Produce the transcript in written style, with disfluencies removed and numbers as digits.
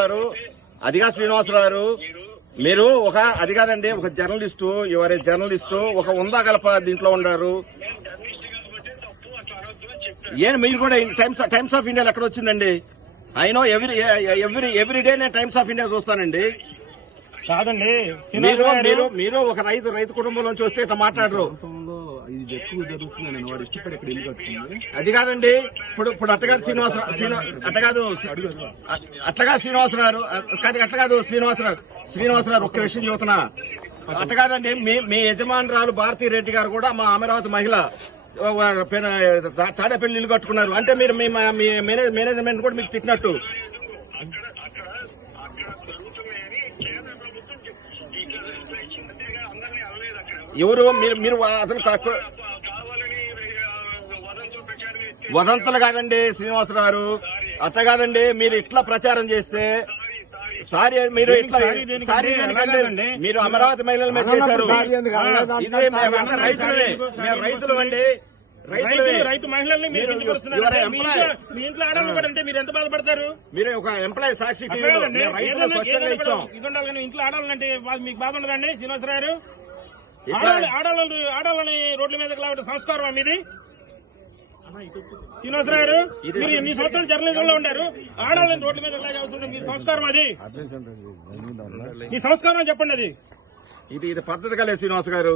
గారు, మీరు అది కాదండి, ఒక జర్నలిస్టు, యువర్ ఏ జర్నలిస్టు, ఒక ఉందా గలప దీంట్లో ఉన్నారు. మీరు కూడా టైమ్స్ ఆఫ్ ఇండియాలో ఎక్కడ వచ్చిందండి? ఐ నో ఎవ్రీ డే నేను టైమ్స్ ఆఫ్ ఇండియా చూస్తానండి. కాదండి, మీరు ఒక రైతు కుటుంబంలోంచి వస్తే ఇట్లా మాట్లాడరు. ఇది ఎక్కువ జరుగుతుందని వాడు ఇష్టపడి ఇక్కడ ఇల్లు కట్టుకుంది. అది కాదండి, ఇప్పుడు అట్టగాదు శ్రీనివాసరావు ఒక్క విషయం చెబుతున్నా. అట్ట కాదండి, మీ యజమానురాలు భారతీ రెడ్డి గారు కూడా మా అమరావతి మహిళ తాడేపల్లి ఇల్లు కట్టుకున్నారు అంటే మీరు మీ మేనేజ్మెంట్ కూడా మీకు తిట్టినట్టు. ఎవరు మీరు అతను వదంతులు కాదండి శ్రీనివాసరావు గారు, అట్లా కాదండి. మీరు ఇట్లా ప్రచారం చేస్తే మీరు అమరావతి మహిళల మీద చేశారు. రైతులు అండి, రైతు మహిళల్ని మీ ఇంట్లో ఆడాలి కూడా అంటే మీరు ఎంత బాధపడతారు? మీరు ఒక ఎంప్లాయీ సాక్షి ఇచ్చాం. ఇది ఉండాలి కానీ ఇంట్లో ఆడాలంటే మీకు బాధ ఉండదండి శ్రీనివాసరావు గారు? ఆడాలని రోడ్ల మీదకి లాగడం సంస్కారం మీది శ్రీనివాసరావు గారు? మీరు ఎన్ని సంవత్సరాలు జర్నలిజంలో ఉండారు, ఆడాలని రోడ్ల మీద లాగే మీ సంస్కారం అది? మీ సంస్కారం చెప్పండి. అది ఇది పద్ధతి కాలేదు శ్రీనివాస్ గారు.